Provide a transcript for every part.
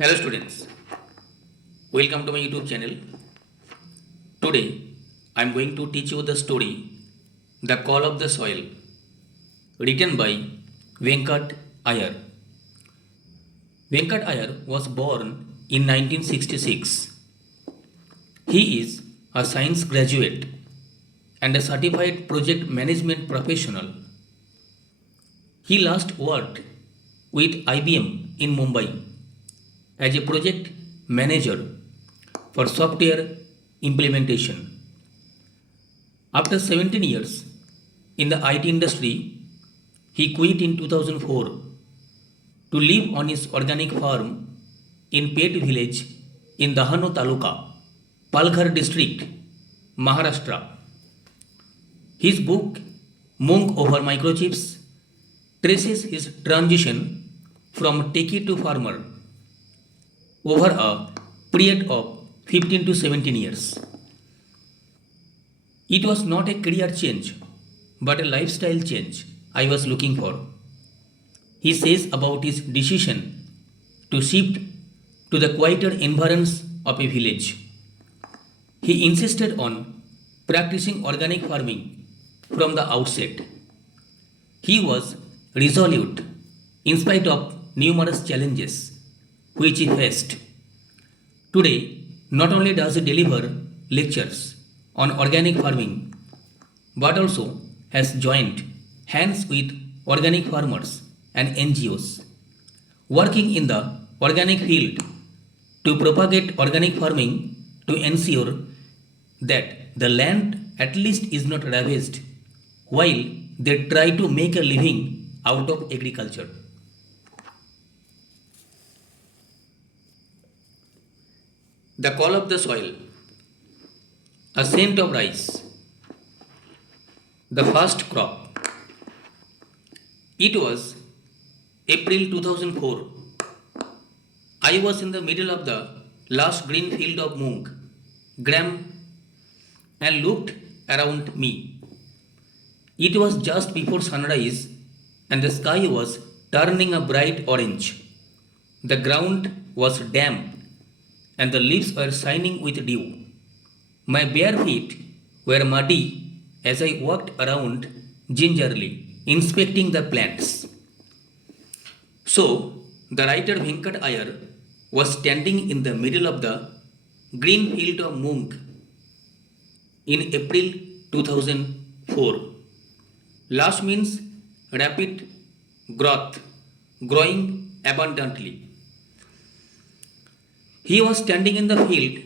Hello students, welcome to my YouTube channel. Today I am going to teach you the story The Call of the Soil, written by Venkat Iyer. Venkat Iyer was born in 1966. He is a science graduate and a certified project management professional. He last worked with IBM in Mumbai as a project manager for software implementation. After 17 years in the IT industry, he quit in 2004 to live on his organic farm in Pet village in Dahanu Taluka, Palghar district, Maharashtra. His book, Monk over Microchips, traces his transition from techie to farmer over a period of 15 to 17 years. It was not a career change, but a lifestyle change I was looking for. He says about his decision to shift to the quieter environs of a village. He insisted on practicing organic farming from the outset. He was resolute in spite of numerous challenges which he faced. Today, not only does he deliver lectures on organic farming, but also has joined hands with organic farmers and NGOs working in the organic field to propagate organic farming to ensure that the land at least is not ravaged while they try to make a living out of agriculture. The Call of the Soil, A Scent of Rice, the first crop. It was April 2004. I was in the middle of the last green field of mung, gram, and looked around me. It was just before sunrise and the sky was turning a bright orange. The ground was damp and the leaves were shining with dew. My bare feet were muddy as I walked around gingerly, inspecting the plants. So, the writer Venkat Iyer was standing in the middle of the green field of mung in April 2004. Lush means rapid growth, growing abundantly. He was standing in the field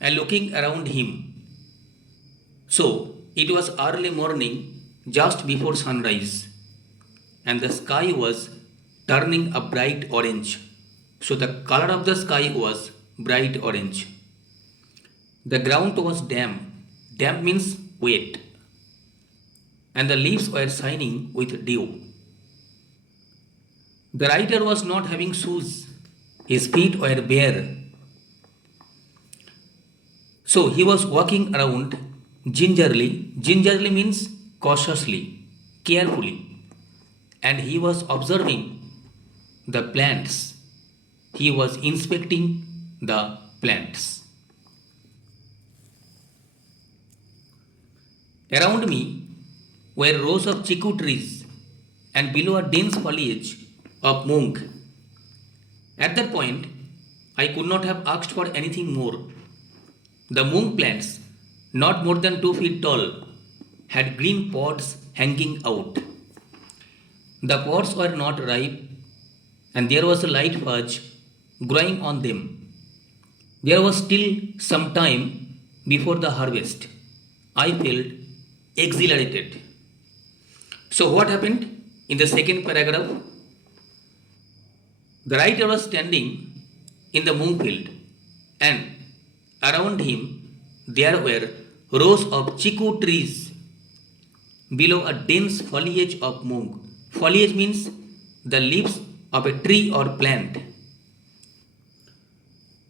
and looking around him. So, it was early morning just before sunrise, and the sky was turning a bright orange. So, the color of the sky was bright orange. The ground was damp. Damp means wet. And the leaves were shining with dew. The writer was not having shoes. His feet were bare. So he was walking around gingerly. Gingerly means cautiously, carefully. And he was observing the plants. He was inspecting the plants. Around me were rows of chiku trees and below a dense foliage of mung. At that point, I could not have asked for anything more. The mung plants, not more than 2 feet tall, had green pods hanging out. The pods were not ripe and there was a light fudge growing on them. There was still some time before the harvest. I felt exhilarated. So, what happened in the second paragraph? The writer was standing in the mung field and around him there were rows of chiku trees below a dense foliage of mung. Foliage means the leaves of a tree or plant.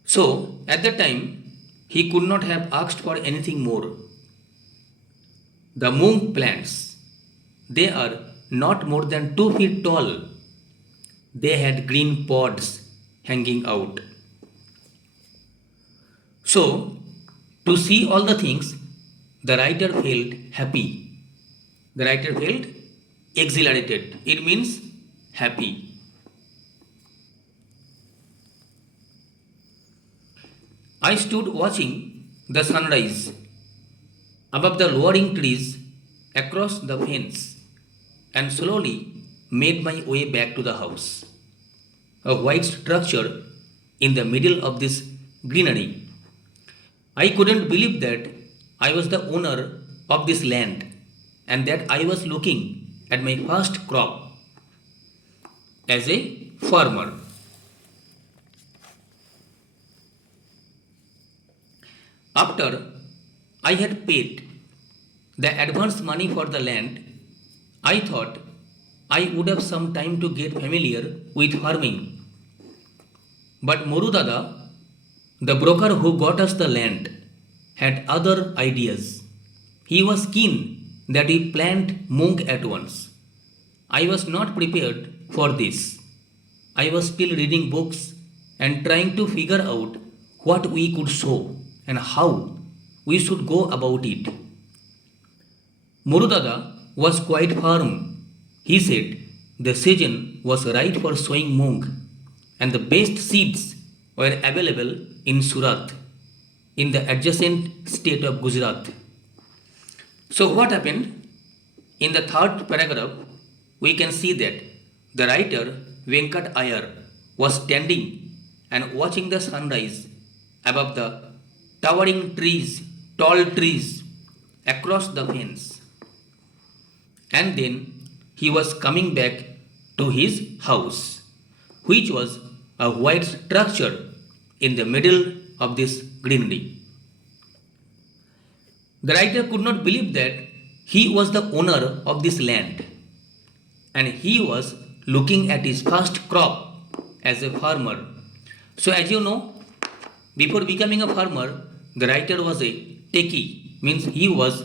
So, at that time, he could not have asked for anything more. The mung plants, they are not more than 2 feet tall. They had green pods hanging out. So, to see all the things, the writer felt happy. The writer felt exhilarated. It means happy. I stood watching the sunrise above the lowering trees across the fence and slowly made my way back to the house. A white structure in the middle of this greenery. I couldn't believe that I was the owner of this land and that I was looking at my first crop as a farmer. After I had paid the advance money for the land, I thought I would have some time to get familiar with farming. But Morudada, the broker who got us the land, had other ideas. He was keen that we plant mung at once. I was not prepared for this. I was still reading books and trying to figure out what we could sow and how we should go about it. Morudada was quite firm. He said the season was right for sowing mung and the best seeds were available in Surat, in the adjacent state of Gujarat. So, what happened? In the third paragraph, we can see that the writer Venkat Iyer was standing and watching the sunrise above the towering trees, tall trees across the fence. And then he was coming back to his house, which was a white structure in the middle of this greenery. The writer could not believe that he was the owner of this land and he was looking at his first crop as a farmer. So, as you know, before becoming a farmer, the writer was a techie, means he was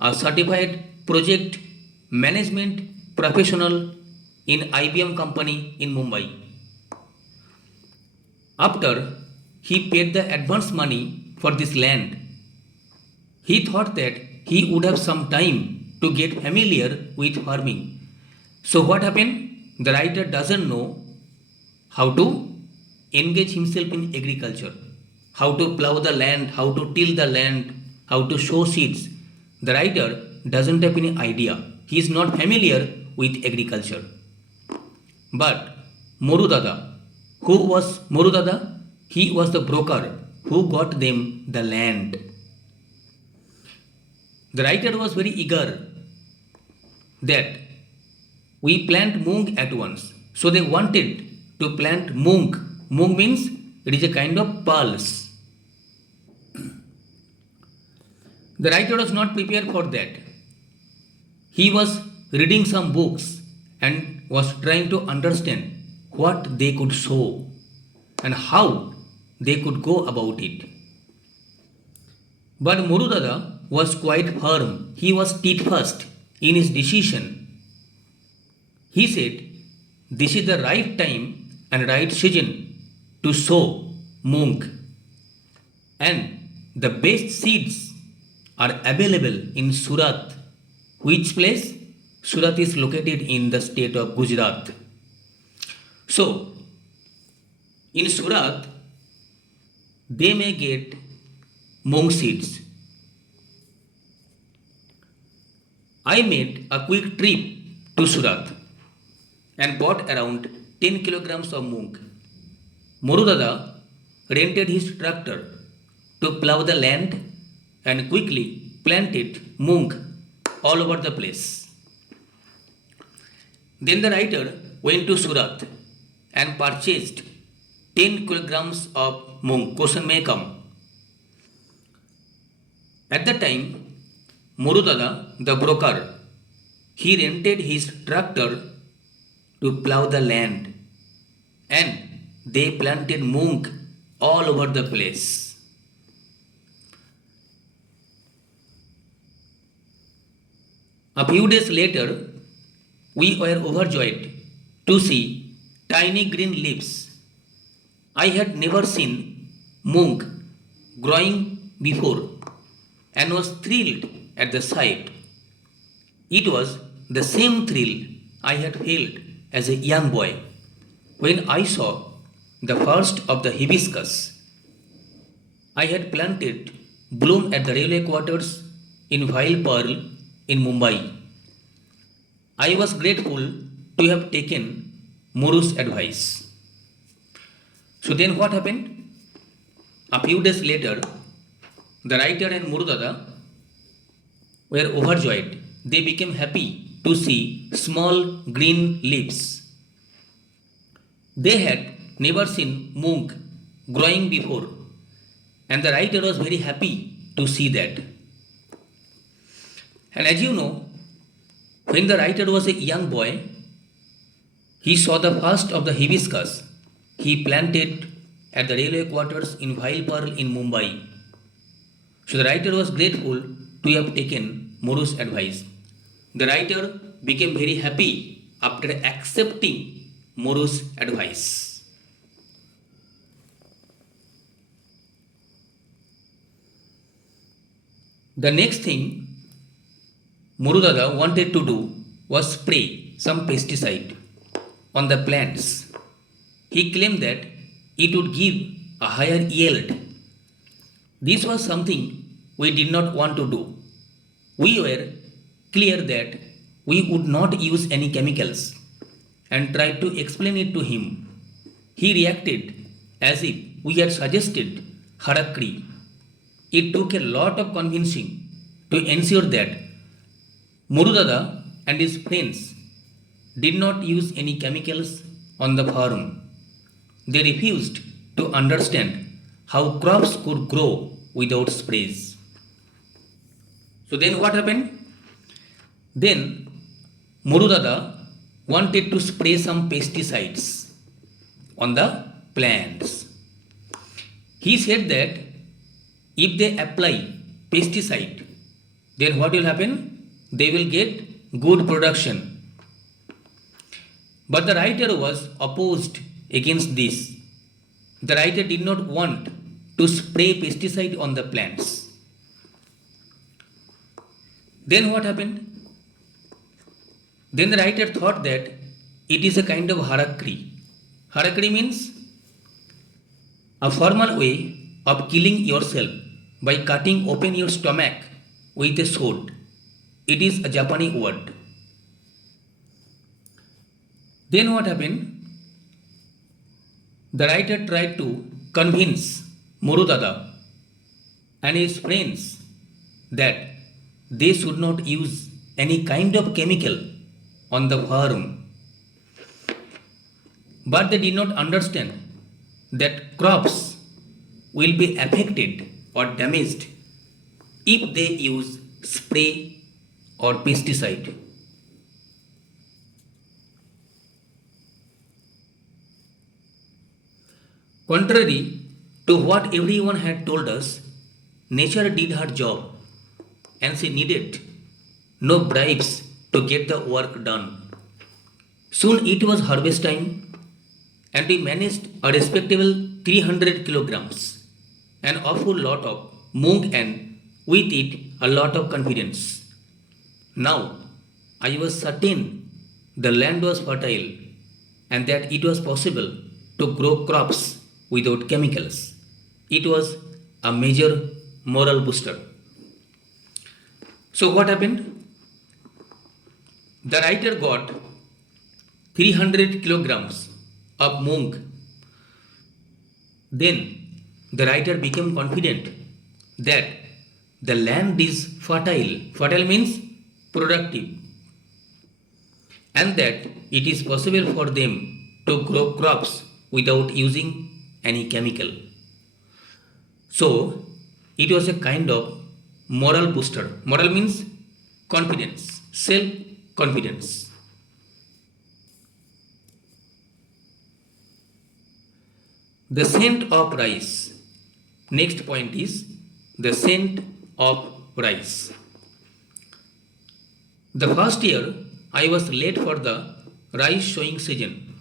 a certified project management professional in IBM company in Mumbai. After he paid the advance money for this land, he thought that he would have some time to get familiar with farming. So what happened? The writer doesn't know how to engage himself in agriculture, how to plow the land, how to till the land, how to sow seeds. The writer doesn't have any idea. He is not familiar with agriculture. But Morudada, who was Morudada? He was the broker who got them the land. The writer was very eager that we plant mung at once. So they wanted to plant mung. Mung means it is a kind of pulse. The writer was not prepared for that. He was reading some books and was trying to understand what they could sow and how they could go about it. But Morudada was quite firm. He was steadfast in his decision. He said, this is the right time and right season to sow mung. And the best seeds are available in Surat. Which place? Surat is located in the state of Gujarat. So, in Surat, they may get mung seeds. I made a quick trip to Surat and bought around 10 kilograms of mung. Morudada rented his tractor to plow the land and quickly planted mung all over the place. Then the writer went to Surat and purchased 10 kilograms of mung. Question may come. At the time, Morudada, the broker, he rented his tractor to plow the land and they planted mung all over the place. A few days later, we were overjoyed to see tiny green leaves. I had never seen mung growing before and was thrilled at the sight. It was the same thrill I had felt as a young boy when I saw the first of the hibiscus I had planted bloom at the railway quarters in Vile Pearl in Mumbai. I was grateful to have taken Muru's advice. So then what happened? A few days later, the writer and Murudada were overjoyed. They became happy to see small green leaves. They had never seen mung growing before, and the writer was very happy to see that. And as you know, when the writer was a young boy, he saw the first of the hibiscus he planted at the railway quarters in Vile Pearl in Mumbai. So the writer was grateful to have taken Muru's advice. The writer became very happy after accepting Muru's advice. The next thing Murudada wanted to do was spray some pesticide on the plants. He claimed that it would give a higher yield. This was something we did not want to do. We were clear that we would not use any chemicals and tried to explain it to him. He reacted as if we had suggested harakri. It took a lot of convincing to ensure that Murudada and his friends did not use any chemicals on the farm. They refused to understand how crops could grow without sprays. So then what happened? Then Murudada wanted to spray some pesticides on the plants. He said that if they apply pesticide, then what will happen? They will get good production. But the writer was opposed against this. The writer did not want to spray pesticide on the plants. Then what happened? Then the writer thought that it is a kind of harakri. Harakri means a formal way of killing yourself by cutting open your stomach with a sword. It is a Japanese word. Then what happened? The writer tried to convince Murudada and his friends that they should not use any kind of chemical on the farm. But they did not understand that crops will be affected or damaged if they use spray or pesticide. Contrary to what everyone had told us, nature did her job and she needed no bribes to get the work done. Soon it was harvest time and we managed a respectable 300 kilograms, an awful lot of mung and with it a lot of confidence. Now I was certain the land was fertile and that it was possible to grow crops without chemicals. It was a major moral booster. So what happened? The writer got 300 kilograms of mung. Then the writer became confident that the land is fertile. Fertile means productive. And that it is possible for them to grow crops without using any chemical. So it was a kind of moral booster. Moral means confidence, self-confidence. The scent of rice. Next point is the scent of rice. The first year I was late for the rice sowing season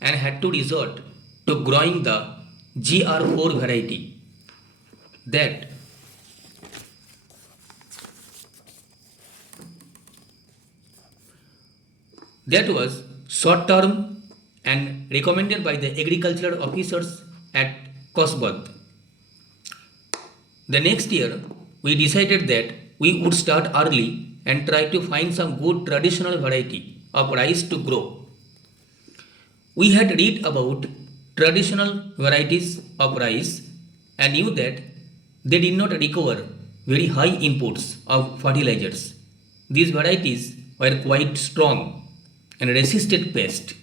and had to resort to growing the GR4 variety. that was short term and recommended by the agricultural officers at Kosbad. The next year, we decided that we would start early and try to find some good traditional variety of rice to grow. We had read about traditional varieties of rice and knew that they did not require very high inputs of fertilizers. These varieties were quite strong and resisted pests.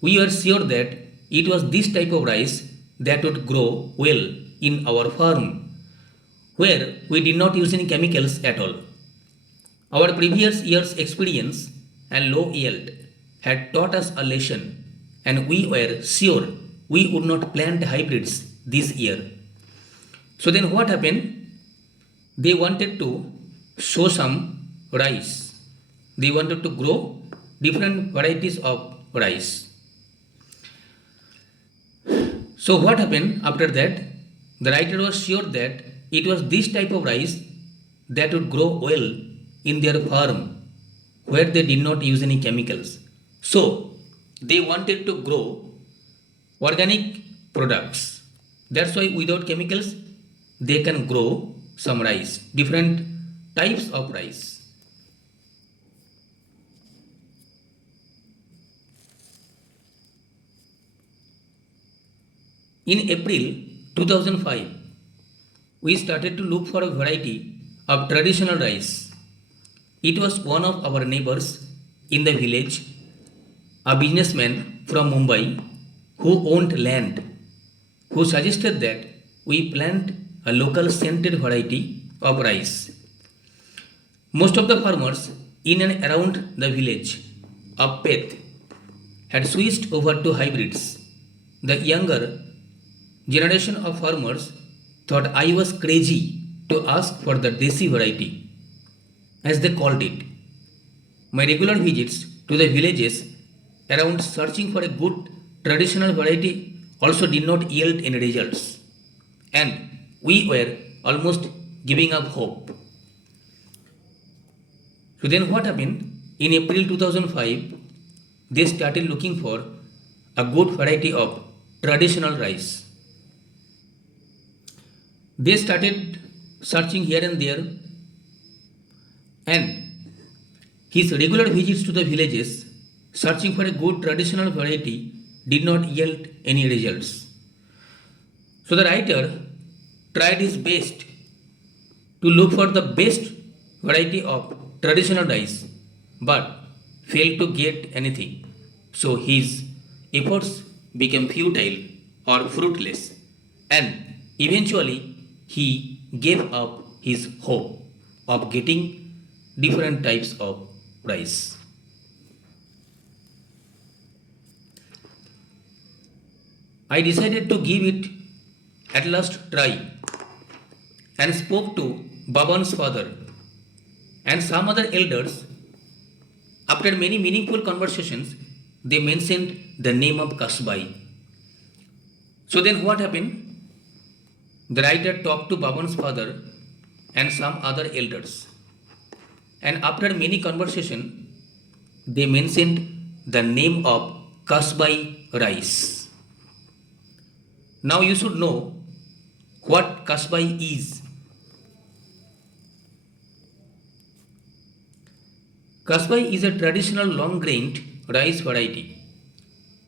We were sure that it was this type of rice that would grow well in our farm, where we did not use any chemicals at all. Our previous year's experience and low yield had taught us a lesson, and we were sure we would not plant hybrids this year. So then what happened? They wanted to sow some rice. They wanted to grow different varieties of rice. So what happened after that? The writer was sure that it was this type of rice that would grow well in their farm where they did not use any chemicals. So they wanted to grow organic products. That's why without chemicals they can grow some rice, different types of rice. In April 2005, we started to look for a variety of traditional rice. It was one of our neighbors in the village, a businessman from Mumbai who owned land, who suggested that we plant a local scented variety of rice. Most of the farmers in and around the village of Peth had switched over to hybrids. The younger generation of farmers thought I was crazy to ask for the desi variety, as they called it. My regular visits to the villages around searching for a good traditional variety also did not yield any results, and we were almost giving up hope. So then what happened? In April 2005, they started looking for a good variety of traditional rice. They started searching here and there, and his regular visits to the villages searching for a good traditional variety did not yield any results. So the writer tried his best to look for the best variety of traditional rice but failed to get anything. So his efforts became futile or fruitless, and eventually he gave up his hope of getting different types of rice. I decided to give it at last try and spoke to Baban's father and some other elders. After many meaningful conversations, they mentioned the name of Kasbai. So then what happened? The writer talked to Baban's father and some other elders. And after many conversation, they mentioned the name of Kasbai rice. Now you should know what Kasbai is. Kasbai is a traditional long-grained rice variety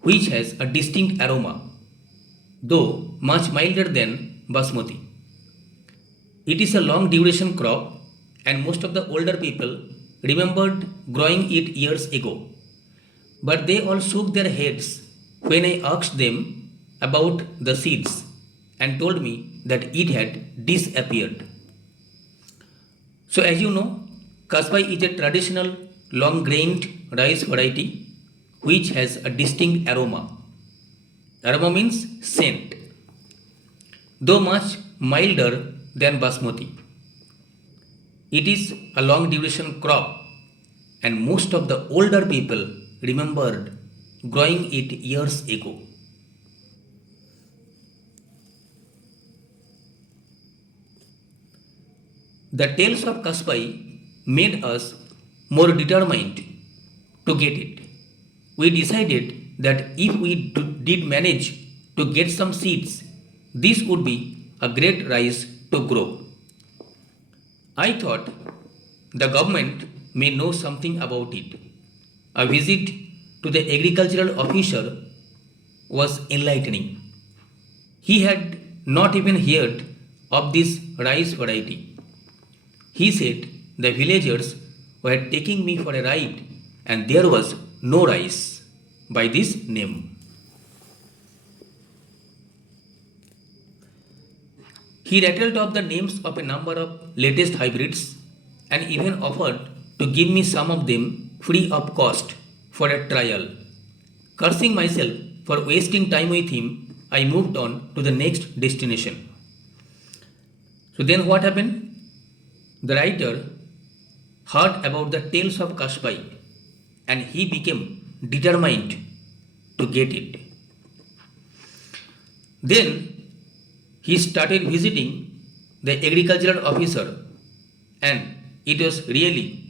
which has a distinct aroma, though much milder than basmati. It is a long duration crop, and most of the older people remembered growing it years ago. But they all shook their heads when I asked them about the seeds and told me that it had disappeared. So as you know, Kasbai is a traditional long-grained rice variety which has a distinct aroma. Aroma means scent, though much milder than basmati. It is a long duration crop, and most of the older people remembered growing it years ago. The tales of Kaspai made us more determined to get it. We decided that if we did manage to get some seeds, this would be a great rice to grow. I thought the government may know something about it. A visit to the agricultural officer was enlightening. He had not even heard of this rice variety. He said the villagers were taking me for a ride and there was no rice by this name. He rattled off the names of a number of latest hybrids and even offered to give me some of them free of cost for a trial. Cursing myself for wasting time with him, I moved on to the next destination. So then what happened? The writer heard about the tales of Kashbai and he became determined to get it. Then he started visiting the agricultural officer and it was really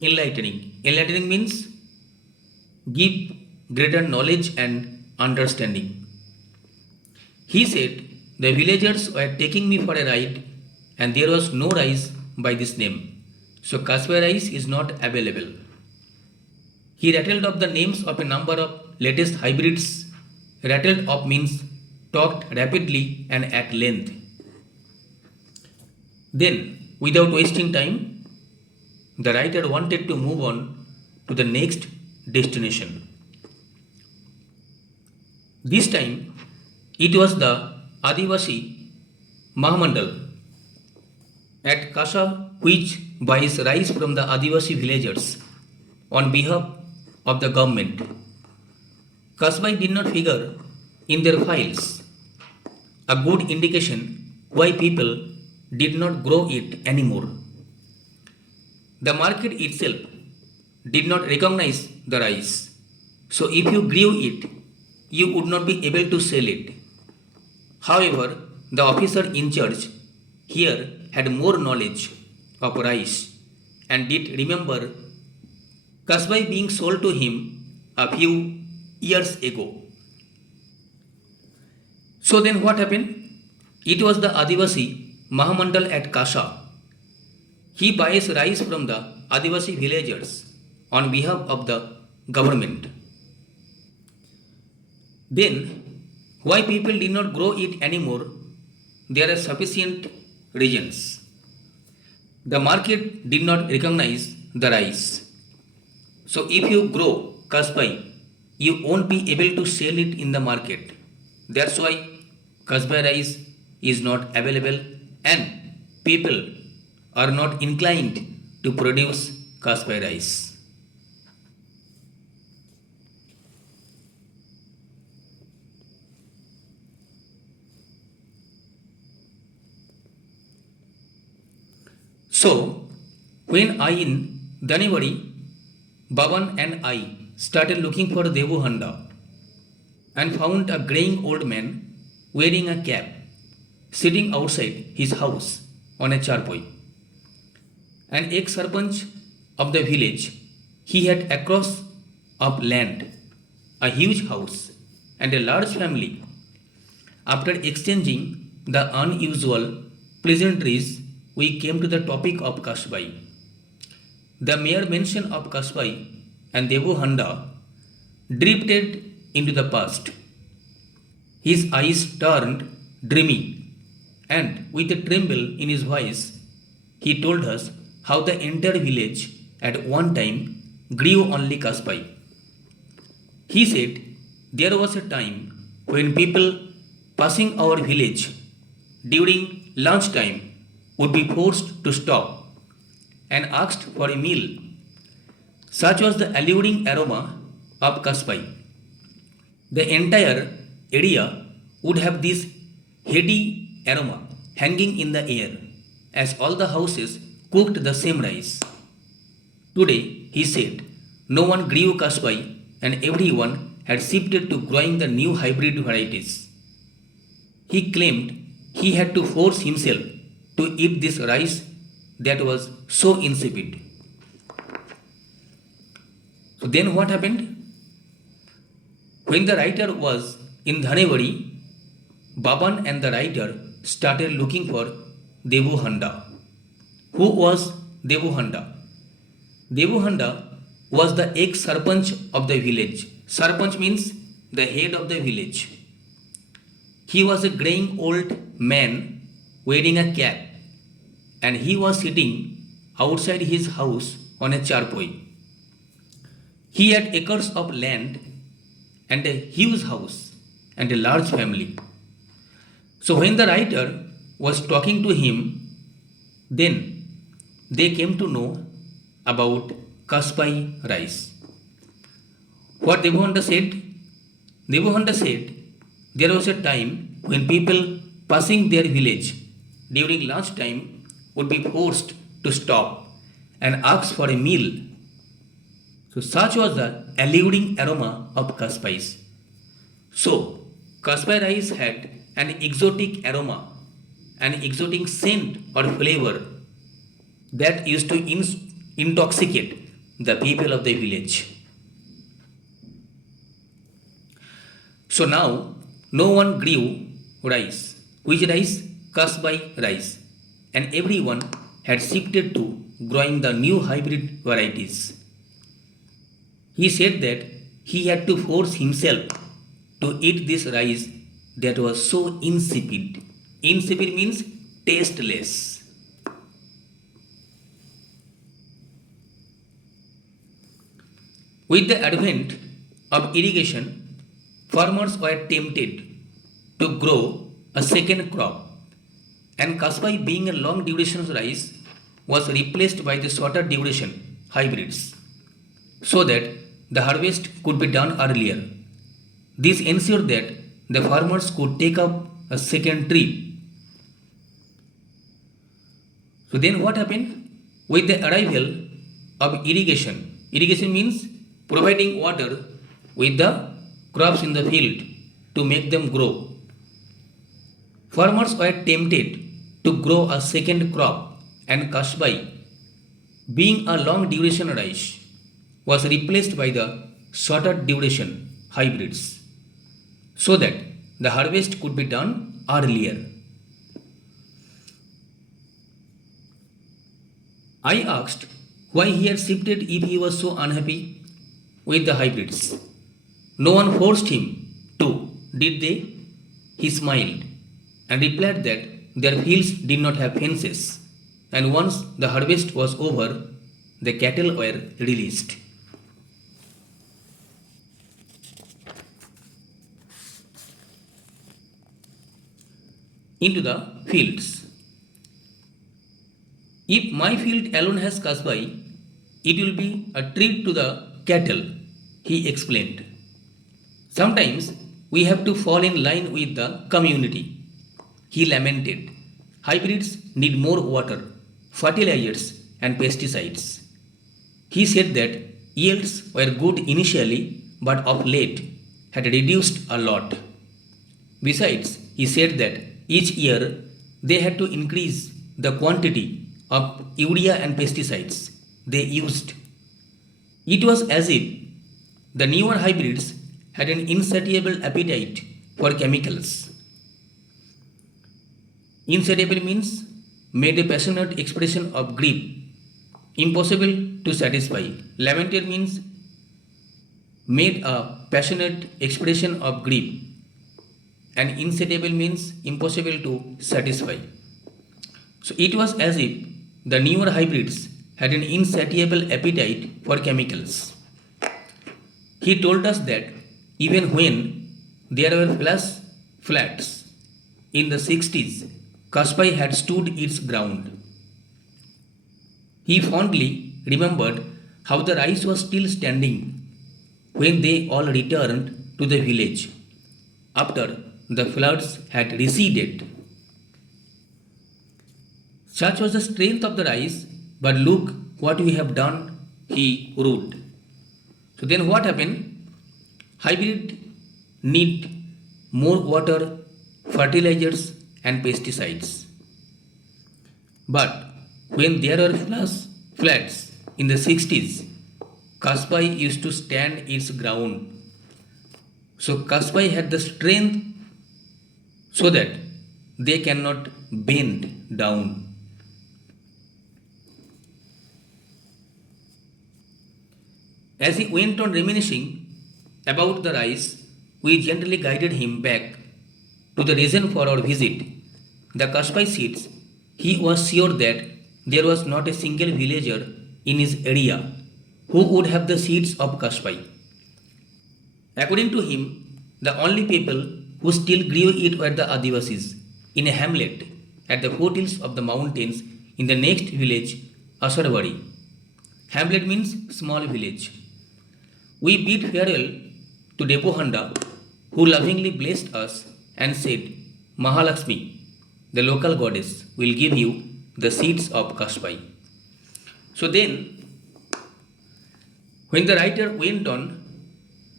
enlightening. Enlightening means give greater knowledge and understanding. He said the villagers were taking me for a ride and there was no rice by this name. So Kasbai rice is not available. He rattled off the names of a number of latest hybrids. Rattled off means talked rapidly and at length. Then, without wasting time, the writer wanted to move on to the next destination. This time, it was the Adivasi Mahamandal at Kasha which buys rice from the Adivasi villagers on behalf of the government. Kasbai did not figure in their files, a good indication why people did not grow it anymore. The market itself did not recognize the rice, so if you grew it, you would not be able to sell it. However, the officer in charge here had more knowledge of rice and did remember Kasbai being sold to him a few years ago. So then what happened? It was the Adivasi Mahamandal at Kasha. He buys rice from the Adivasi villagers on behalf of the government. Then, why people did not grow it anymore? There are sufficient reasons. The market did not recognize the rice. So if you grow Kasbai, you won't be able to sell it in the market. That's why Kasbai rice is not available and people are not inclined to produce Kasbai rice. So, when I in Daniwadi, Baban and I started looking for Devu Handa and found a graying old man wearing a cap sitting outside his house on a charpoy. An ex-sarpanch of the village, he had across of land, a huge house and a large family. After exchanging the unusual pleasantries, we came to the topic of Kasbai. The mere mention of Kasbai and Devu Handa drifted into the past. His eyes turned dreamy, and with a tremble in his voice, he told us how the entire village at one time grew only Kasbai. He said there was a time when people passing our village during lunchtime would be forced to stop and asked for a meal. Such was the alluring aroma of Kasbai. The entire area would have this heady aroma hanging in the air as all the houses cooked the same rice. Today, he said, no one grew Kasbai and everyone had shifted to growing the new hybrid varieties. He claimed he had to force himself to eat this rice that was so insipid. So then what happened? When the writer was in Dhanewadi, Baban and the writer started looking for Devu Handa. Who was Devu Handa? Devu Handa was the ex-sarpanch of the village. Sarpanch means the head of the village. He was a greying old man wearing a cap, and he was sitting outside his house on a charpoi. He had acres of land and a huge house and a large family. So when the writer was talking to him, then they came to know about Kaspai rice. What Devahanda said? Devahanda said there was a time when people passing their village during lunch time would be forced to stop and ask for a meal. So such was the alluring aroma of Kaspais. So Kaspai rice had an exotic aroma, an exotic scent or flavor that used to intoxicate the people of the village. So now no one grew rice. Which rice? Kasbai rice. And everyone had shifted to growing the new hybrid varieties. He said that he had to force himself to eat this rice that was so insipid. Insipid means tasteless. With the advent of irrigation, farmers were tempted to grow a second crop, and Kaspai, being a long duration rice, was replaced by the shorter duration hybrids so that the harvest could be done earlier. This ensured that the farmers could take up a second trip. So then what happened? With the arrival of irrigation, irrigation means providing water with the crops in the field to make them grow. Farmers were tempted to grow a second crop, and Kasbai, being a long duration rice, was replaced by the shorter duration hybrids so that the harvest could be done earlier. I asked why he had shifted if he was so unhappy with the hybrids. No one forced him to, did they? He smiled and replied that their fields did not have fences, and once the harvest was over, the cattle were released. Into the fields. If my field alone has kasbai, it will be a treat to the cattle, he explained. Sometimes we have to fall in line with the community, he lamented. Hybrids need more water, fertilizers, and pesticides. He said that yields were good initially, but of late had reduced a lot. Besides, he said that each year they had to increase the quantity of urea and pesticides they used. It was as if the newer hybrids had an insatiable appetite for chemicals. Insatiable means made a passionate expression of grief, impossible to satisfy. Lamented means made a passionate expression of grief, and insatiable means impossible to satisfy. So it was as if the newer hybrids had an insatiable appetite for chemicals. He told us that even when there were flash floods in the 60s, Kaspai had stood its ground. He fondly remembered how the rice was still standing when they all returned to the village after the floods had receded. Such was the strength of the rice, but look what we have done, he ruled. So then what happened? Hybrid need more water, fertilizers and pesticides. But When there were floods in the 60s, Kaspai used to stand its ground. So Kaspai had the strength so that they cannot bend down. As he went on reminiscing about the rice, we gently guided him back to the reason for our visit, the Kaspai seeds. He was sure that there was not a single villager in his area who would have the seeds of Kaspai. According to him, the only people who still grew it were the Adivasis in a hamlet at the foothills of the mountains in the next village, Asarvari. Hamlet means small village. We bid farewell to Depohanda, who lovingly blessed us and said, Mahalakshmi, the local goddess, will give you the seeds of Kaspai. So then, when the writer went on,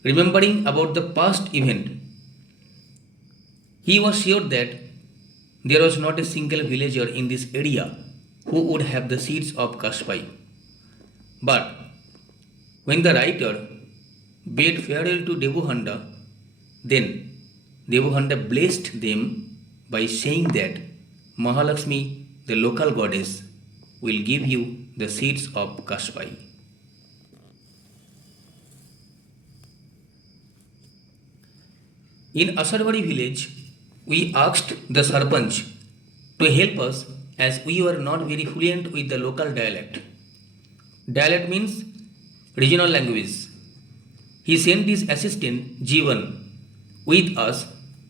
remembering about the past event, he was sure that there was not a single villager in this area who would have the seeds of Kaspai. But when the writer bade farewell to Devuhanda, then Devuhanda blessed them by saying that Mahalakshmi, the local goddess, will give you the seeds of Kaspai. In Asarvari village, we asked the Sarpanch to help us as we were not very fluent with the local dialect. Dialect means regional language. He sent his assistant Jivan with us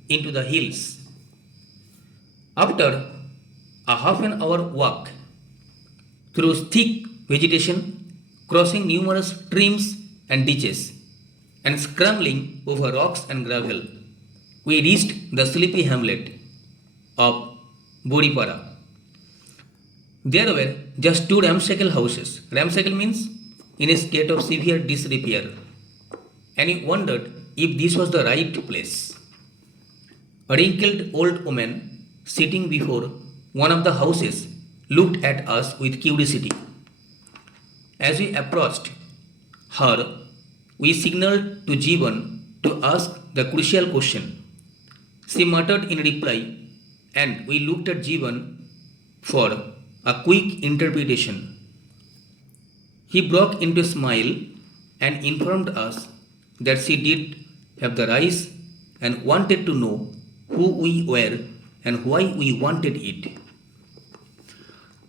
into the hills. After a half an hour walk through thick vegetation, crossing numerous streams and ditches, and scrambling over rocks and gravel, we reached the sleepy hamlet of Bodipara. There were just two ramshackle houses. Ramshackle means in a state of severe disrepair. And we wondered if this was the right place. A wrinkled old woman sitting before one of the houses looked at us with curiosity. As we approached her, we signaled to Jivan to ask the crucial question. She muttered in reply, and we looked at Jivan for a quick interpretation. He broke into a smile and informed us that she did have the rice and wanted to know who we were and why we wanted it.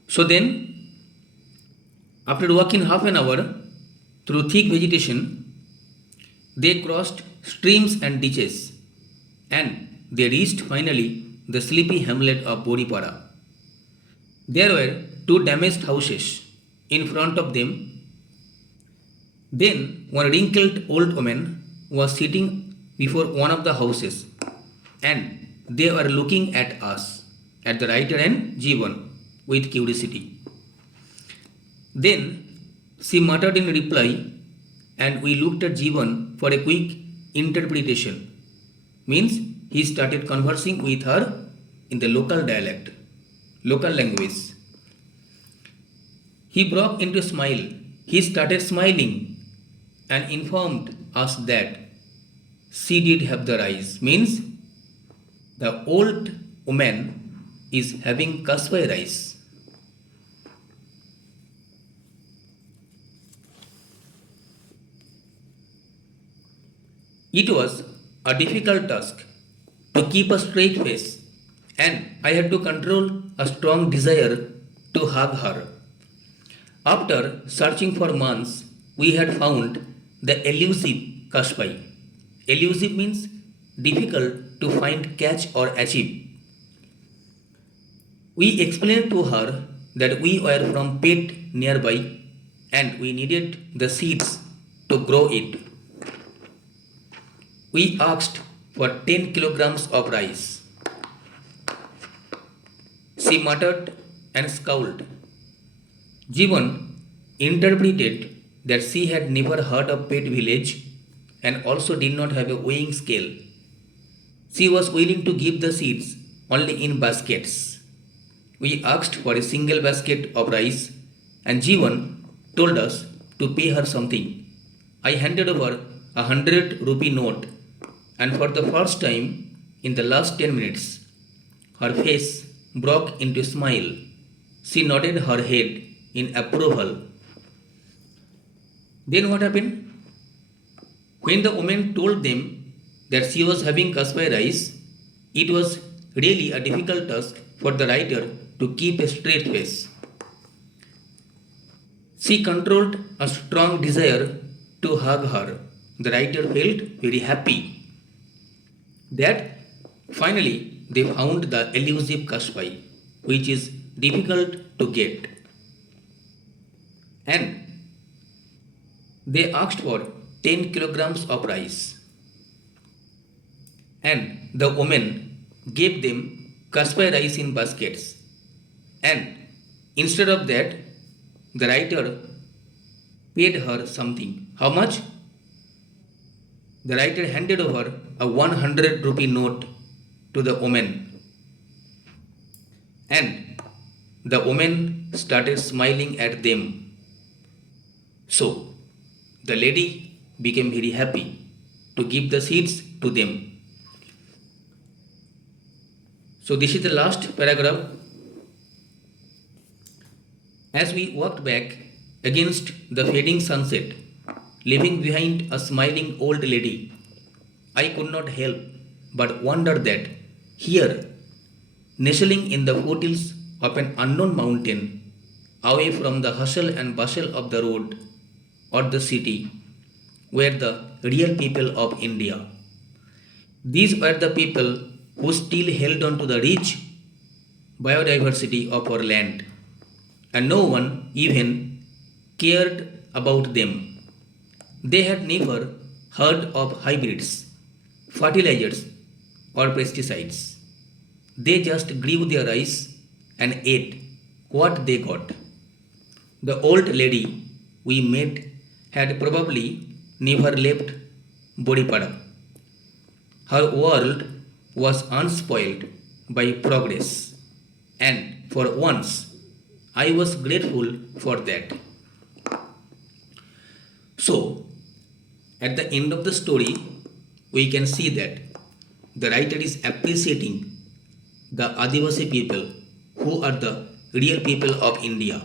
So then, after walking half an hour through thick vegetation, they crossed streams and ditches, and they reached finally the sleepy hamlet of Bodipara. There were two damaged houses in front of them. Then one wrinkled old woman was sitting before one of the houses, and they were looking at us, at the writer and Jivan, with curiosity. Then she muttered in reply, and we looked at Jivan for a quick interpretation. Means he started conversing with her in the local dialect, local language. He broke into a smile. He started smiling and informed us that she did have the rice. Means the old woman is having kaspai rice. It was a difficult task to keep a straight face, and I had to control a strong desire to hug her. After searching for months, we had found the elusive kaspai. Elusive means difficult to find, catch, or achieve. We explained to her that we were from pit nearby and we needed the seeds to grow it. We asked for 10 kilograms of rice. She muttered and scowled. Jivan interpreted that she had never heard of pet village and also did not have a weighing scale. She was willing to give the seeds only in baskets. We asked for a single basket of rice and Jeevan told us to pay her something. I handed over a 100 rupee note and for the first time in the last 10 minutes, her face broke into a smile. She nodded her head in approval. Then what happened? When the woman told them that she was having kaspai rice, it was really a difficult task for the writer to keep a straight face. She controlled a strong desire to hug her. The writer felt very happy that finally they found the elusive kaspai, which is difficult to get. And they asked for 10 kilograms of rice. And the woman gave them kaspai rice in baskets. And instead of that, the writer paid her something. How much? The writer handed over a 100 rupee note to the woman. And the woman started smiling at them. So, the lady became very happy to give the seeds to them. So, this is the last paragraph. As we walked back against the fading sunset, leaving behind a smiling old lady, I could not help but wonder that here, nestling in the foothills of an unknown mountain, away from the hustle and bustle of the road or the city, were the real people of India. These were the people who still held on to the rich biodiversity of our land, and no one even cared about them. They had never heard of hybrids, fertilizers, or pesticides. They just grew their rice and ate what they got. The old lady we met had probably never left Bodipada. Her world was unspoiled by progress, and for once I was grateful for that. So, at the end of the story, we can see that the writer is appreciating the Adivasi people who are the real people of India.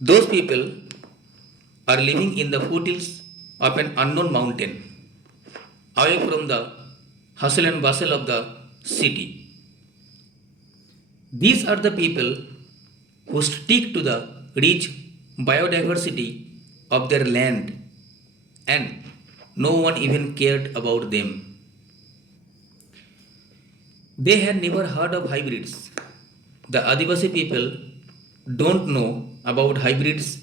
Those people are living in the foothills of an unknown mountain, away from the hustle and bustle of the city. These are the people who stick to the rich biodiversity of their land, and no one even cared about them. They had never heard of hybrids. The Adivasi people don't know about hybrids,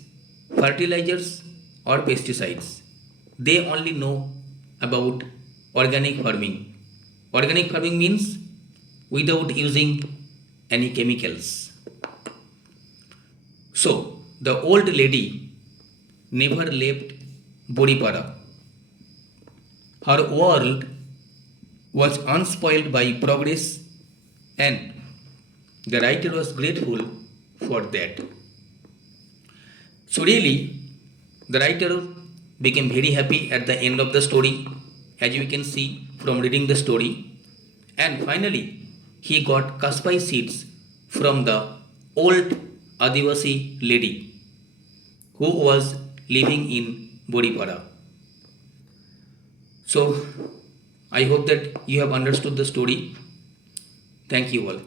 fertilizers, or pesticides. They only know about organic farming. Organic farming means without using any chemicals. So, the old lady never left Bodipada. Her world was unspoiled by progress, and the writer was grateful for that. So, really, the writer became very happy at the end of the story, as you can see from reading the story, and finally, he got kaspai seeds from the old Adivasi lady who was living in Bodipada. So, I hope that you have understood the story. Thank you all.